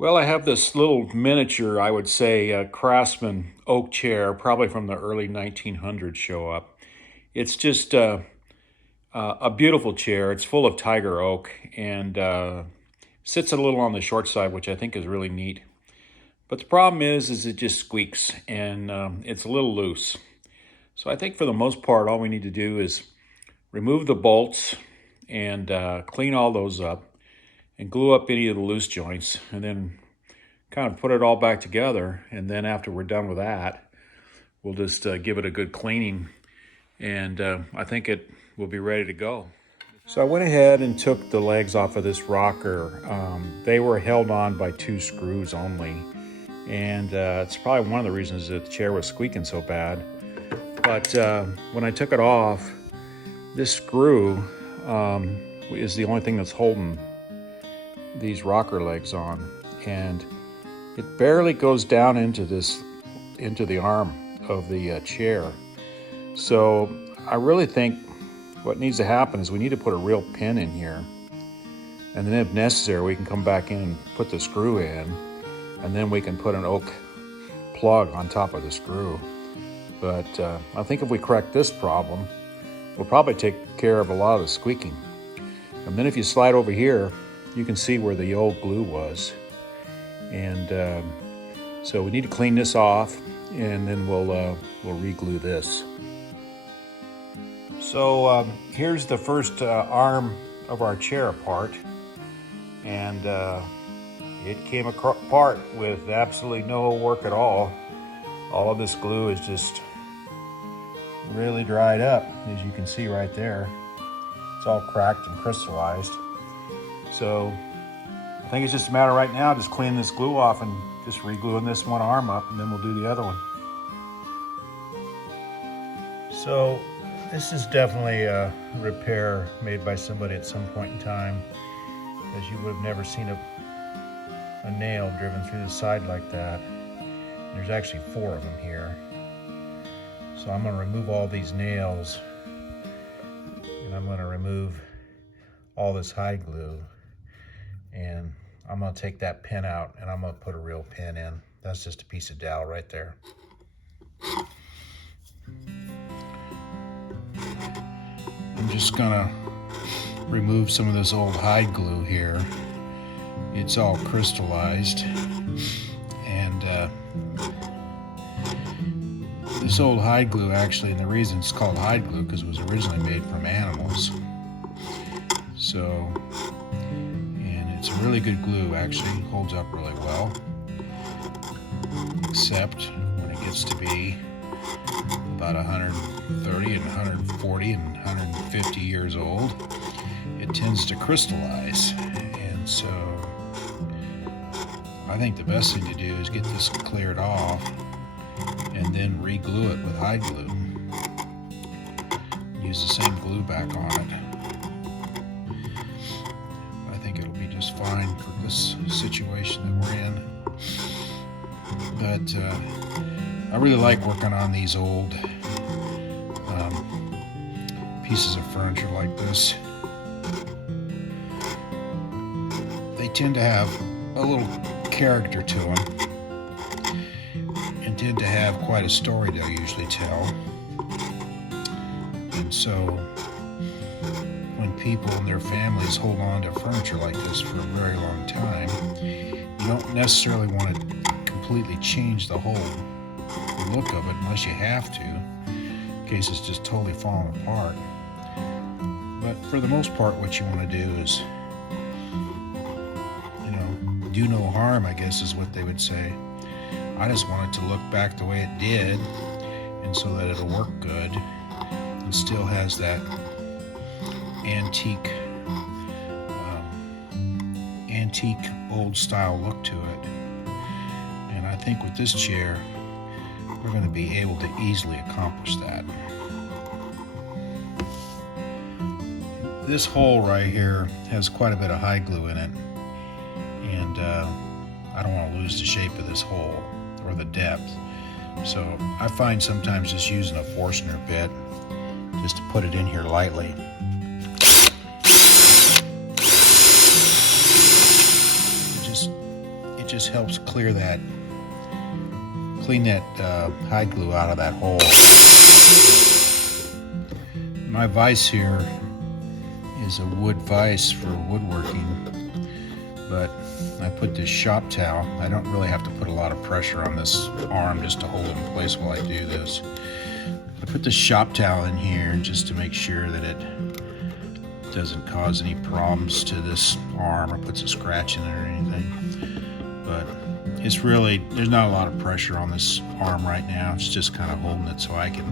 Well, I have this little miniature, I would say, Craftsman oak chair, probably from the early 1900s show up. It's just a beautiful chair. It's full of tiger oak and sits a little on the short side, which I think is really neat. But the problem is it just squeaks and it's a little loose. So I think for the most part, all we need to do is remove the bolts and clean all those up and glue up any of the loose joints and then kind of put it all back together. And then after we're done with that, we'll just give it a good cleaning and I think it will be ready to go. So I went ahead and took the legs off of this rocker. They were held on by 2 screws only. And it's probably one of the reasons that the chair was squeaking so bad. But when I took it off, this screw is the only thing that's holding these rocker legs on. And it barely goes down into the arm of the chair. So I really think what needs to happen is we need to put a real pin in here. And then if necessary, we can come back in and put the screw in. And then we can put an oak plug on top of the screw. But I think if we correct this problem, we'll probably take care of a lot of the squeaking. And then if you slide over here, you can see where the old glue was. And so we need to clean this off, and then we'll re-glue this. So here's the first arm of our chair apart, and it came apart with absolutely no work at all. All of this glue is just really dried up, as you can see right there. It's all cracked and crystallized. So I think it's just a matter right now, just cleaning this glue off and just re-gluing this one arm up, and then we'll do the other one. So this is definitely a repair made by somebody at some point in time, because you would have never seen a nail driven through the side like that. There's actually 4 of them here. So I'm going to remove all these nails, and I'm going to remove all this hide glue, and I'm going to take that pin out and I'm going to put a real pin in. That's just a piece of dowel right there. I'm just going to remove some of this old hide glue here. It's all crystallized, and this old hide glue actually, and the reason it's called hide glue because it was originally made from animals. So, and it's a really good glue, actually holds up really well, except when it gets to be about 130 and 140 and 150 years old, it tends to crystallize. And so I think the best thing to do is get this cleared off and then re-glue it with hide glue. Use the same glue back on it. I think it'll be just fine for this situation that we're in. But I really like working on these old pieces of furniture like this. They tend to have a little character to them and tend to have quite a story they'll usually tell. And so when people and their families hold on to furniture like this for a very long time, you don't necessarily want to completely change the whole look of it unless you have to, in case it's just totally falling apart. But for the most part, what you want to do is, do no harm, I guess is what they would say. I just want it to look back the way it did, and so that it'll work good. It still has that antique old style look to it. And I think with this chair, we're going to be able to easily accomplish that. This hole right here has quite a bit of hide glue in it, and I don't want to lose the shape of this hole or the depth. So I find sometimes just using a Forstner bit just to put it in here lightly. It it just helps clean that hide glue out of that hole. My vise here is a wood vise for woodworking, but I put this shop towel. I don't really have to put a lot of pressure on this arm just to hold it in place while I do this. I put the shop towel in here just to make sure that it doesn't cause any problems to this arm or puts a scratch in it or anything. But it's really, there's not a lot of pressure on this arm right now. It's just kind of holding it so I can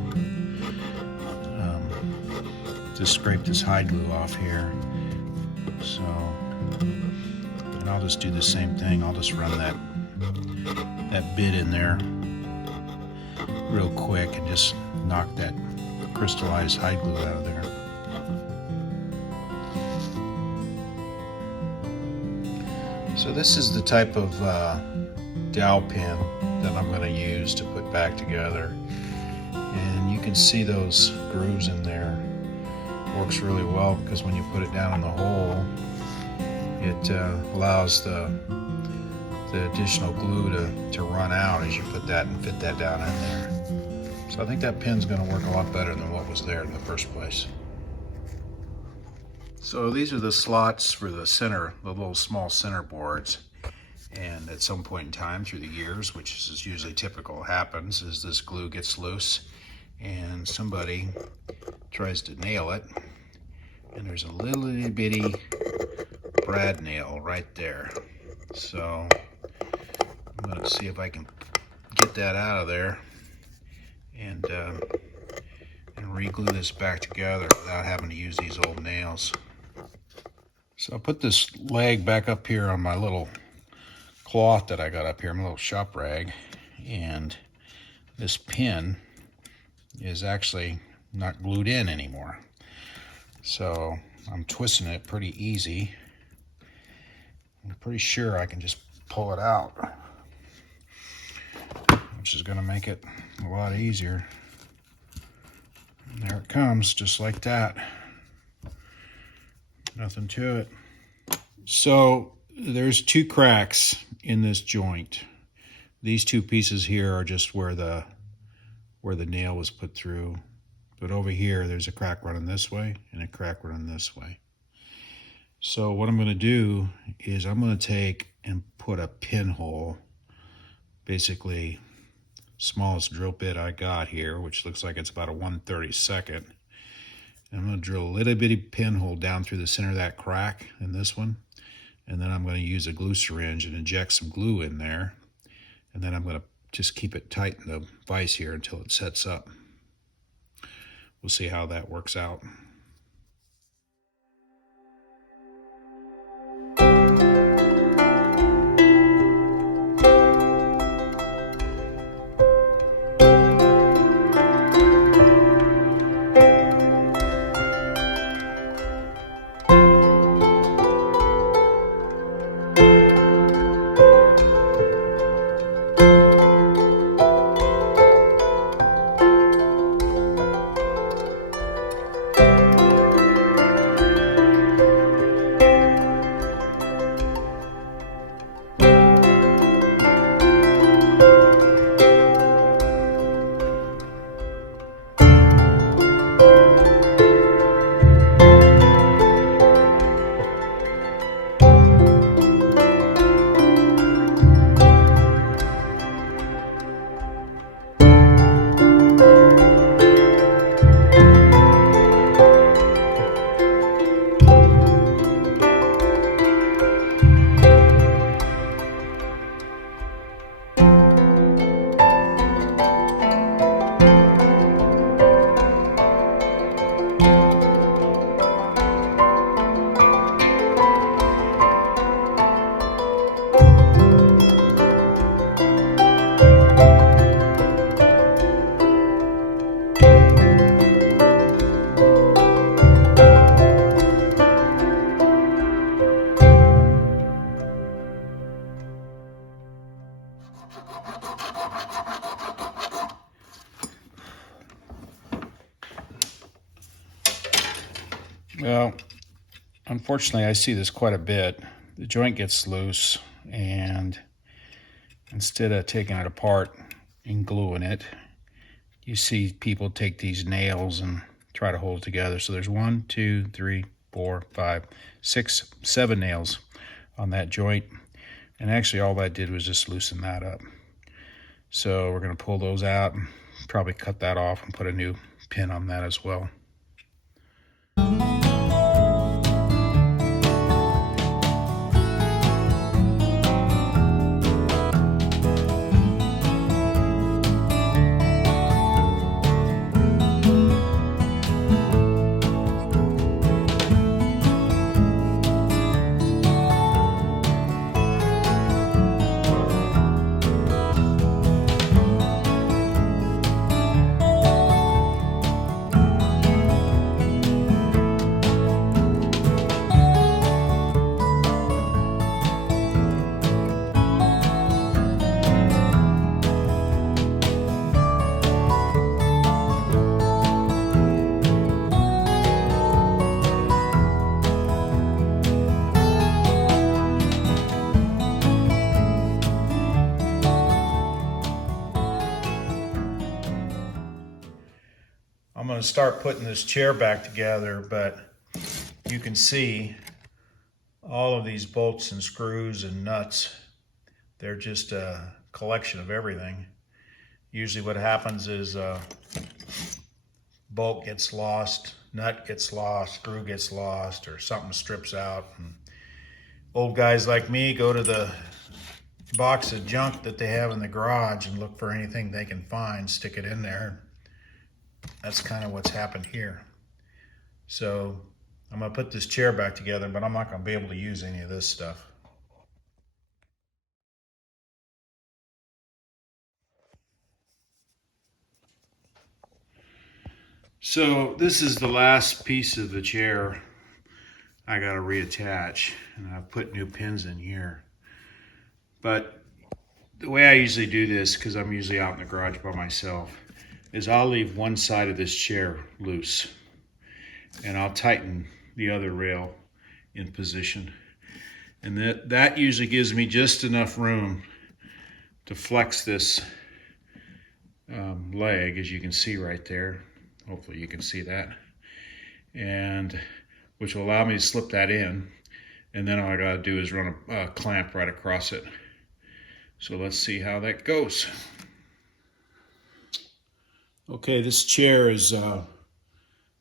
just scrape this hide glue off here. So, and I'll just do the same thing. I'll just run that bit in there real quick and just knock that crystallized hide glue out of there. So this is the type of dowel pin that I'm going to use to put back together. And you can see those grooves in there. Works really well because when you put it down in the hole, it allows the additional glue to run out as you put that and fit that down in there. So I think that pin's going to work a lot better than what was there in the first place. So these are the slots for the center, the little small center boards. And at some point in time through the years, which is usually typical, happens is this glue gets loose and somebody tries to nail it, and there's a little itty bitty brad nail right there. So I'm going to see if I can get that out of there and re-glue this back together without having to use these old nails. So I'll put this leg back up here on my little cloth that I got up here, my little shop rag, and this pin is actually not glued in anymore. So I'm twisting it pretty easy. I'm pretty sure I can just pull it out, which is going to make it a lot easier. And there it comes, just like that. Nothing to it. So there's two cracks in this joint. These two pieces here are just where the nail was put through. But over here, there's a crack running this way and a crack running this way. So what I'm going to do is I'm going to take and put a pinhole, basically smallest drill bit I got here, which looks like it's about a 1/32. And I'm going to drill a little bitty pinhole down through the center of that crack in this one. And then I'm going to use a glue syringe and inject some glue in there. And then I'm going to just keep it tight in the vise here until it sets up. We'll see how that works out. Well, unfortunately, I see this quite a bit. The joint gets loose, and instead of taking it apart and gluing it, you see people take these nails and try to hold it together. So there's 1, 2, 3, 4, 5, 6, 7 nails on that joint. And actually all that did was just loosen that up. So we're going to pull those out and probably cut that off and put a new pin on that as well. I'm going to start putting this chair back together, but you can see all of these bolts and screws and nuts. They're just a collection of everything. Usually what happens is bolt gets lost, nut gets lost, screw gets lost, or something strips out. And old guys like me go to the box of junk that they have in the garage and look for anything they can find, stick it in there. That's kind of what's happened here. So I'm going to put this chair back together, but I'm not going to be able to use any of this stuff. So this is the last piece of the chair I got to reattach, and I've put new pins in here. But the way I usually do this, because I'm usually out in the garage by myself, is I'll leave one side of this chair loose and I'll tighten the other rail in position. And that usually gives me just enough room to flex this leg, as you can see right there. Hopefully you can see that. And which will allow me to slip that in. And then all I gotta do is run a clamp right across it. So let's see how that goes. Okay, this chair is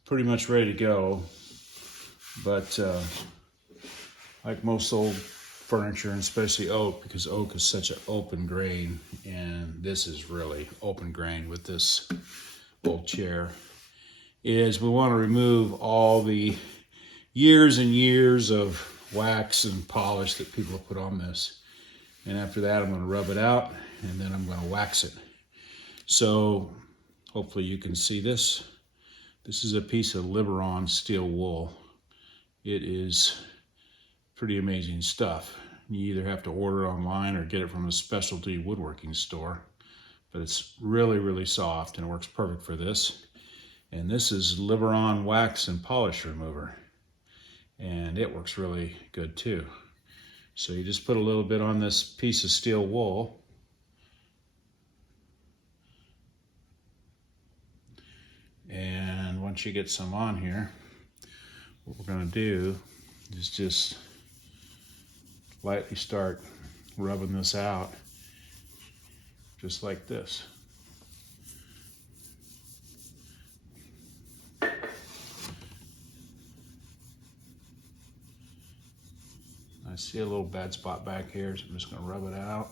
pretty much ready to go, but like most old furniture, and especially oak, because oak is such an open grain, and this is really open grain with this old chair, is we want to remove all the years and years of wax and polish that people put on this. And after that, I'm going to rub it out, and then I'm going to wax it. So hopefully you can see this. This is a piece of Liberon steel wool. It is pretty amazing stuff. You either have to order it online or get it from a specialty woodworking store. But it's really, really soft and it works perfect for this. And this is Liberon wax and polish remover. And it works really good too. So you just put a little bit on this piece of steel wool. And once you get some on here, what we're going to do is just lightly start rubbing this out, just like this. I see a little bad spot back here, so I'm just going to rub it out.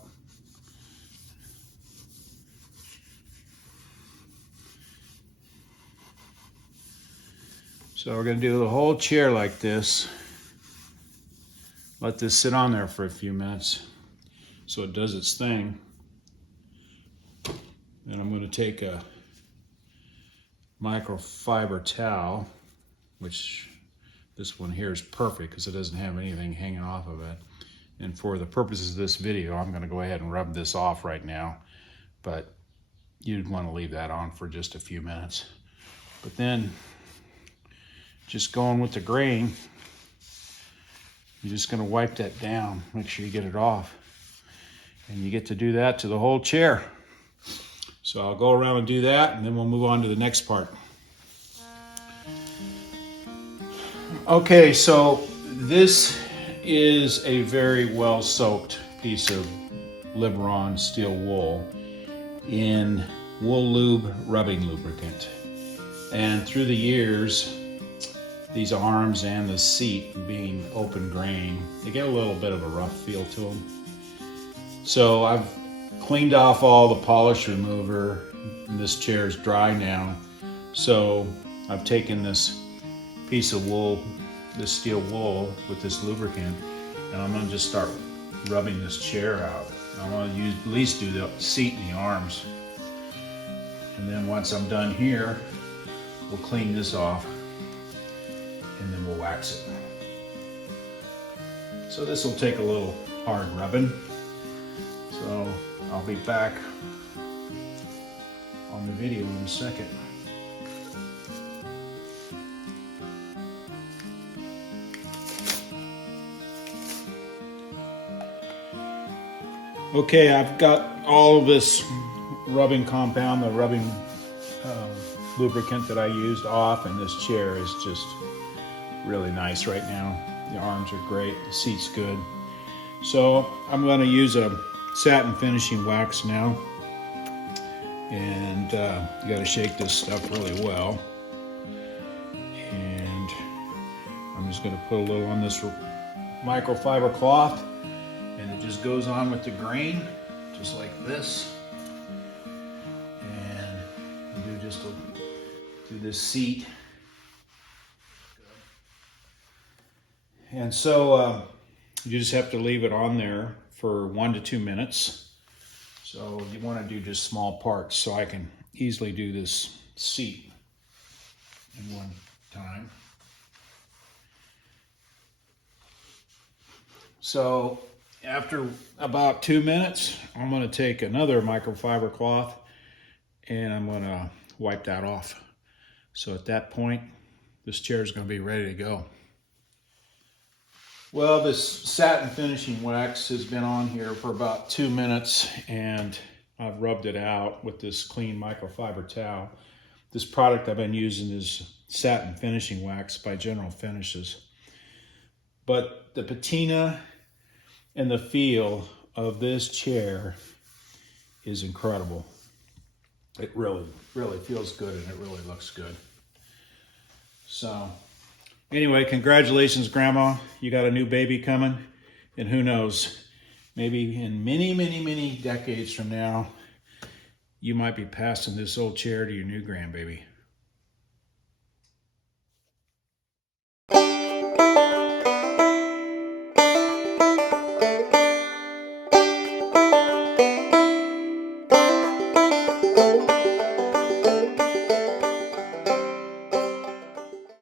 So we're going to do the whole chair like this. Let this sit on there for a few minutes so it does its thing. Then I'm going to take a microfiber towel, which this one here is perfect because it doesn't have anything hanging off of it. And for the purposes of this video, I'm going to go ahead and rub this off right now. But you'd want to leave that on for just a few minutes. But then, just going with the grain, you're just going to wipe that down, make sure you get it off. And you get to do that to the whole chair. So I'll go around and do that, and then we'll move on to the next part. Okay, so this is a very well soaked piece of Liberon steel wool in Wool Lube rubbing lubricant. And through the years, these arms and the seat being open grain, they get a little bit of a rough feel to them. So I've cleaned off all the polish remover, and this chair is dry now. So I've taken this piece of wool, this steel wool with this lubricant, and I'm gonna just start rubbing this chair out. I want to at least do the seat and the arms. And then once I'm done here, we'll clean this off and then we'll wax it. So this will take a little hard rubbing. So I'll be back on the video in a second. Okay, I've got all of this rubbing compound, the rubbing lubricant that I used off, and this chair is just really nice right now. The arms are great, the seat's good. So I'm going to use a satin finishing wax now, and you got to shake this stuff really well. And I'm just going to put a little on this microfiber cloth, and it just goes on with the grain, just like this. And do just do this seat. And so you just have to leave it on there for 1 to 2 minutes. So you want to do just small parts, so I can easily do this seat in one time. So after about 2 minutes, I'm going to take another microfiber cloth and I'm going to wipe that off. So at that point, this chair is going to be ready to go. Well, this satin finishing wax has been on here for about 2 minutes, and I've rubbed it out with this clean microfiber towel. This product I've been using is satin finishing wax by General Finishes. But the patina and the feel of this chair is incredible. It really, really feels good, and it really looks good. So anyway, congratulations, Grandma. You got a new baby coming, and who knows, maybe in many, many, many decades from now, you might be passing this old chair to your new grandbaby.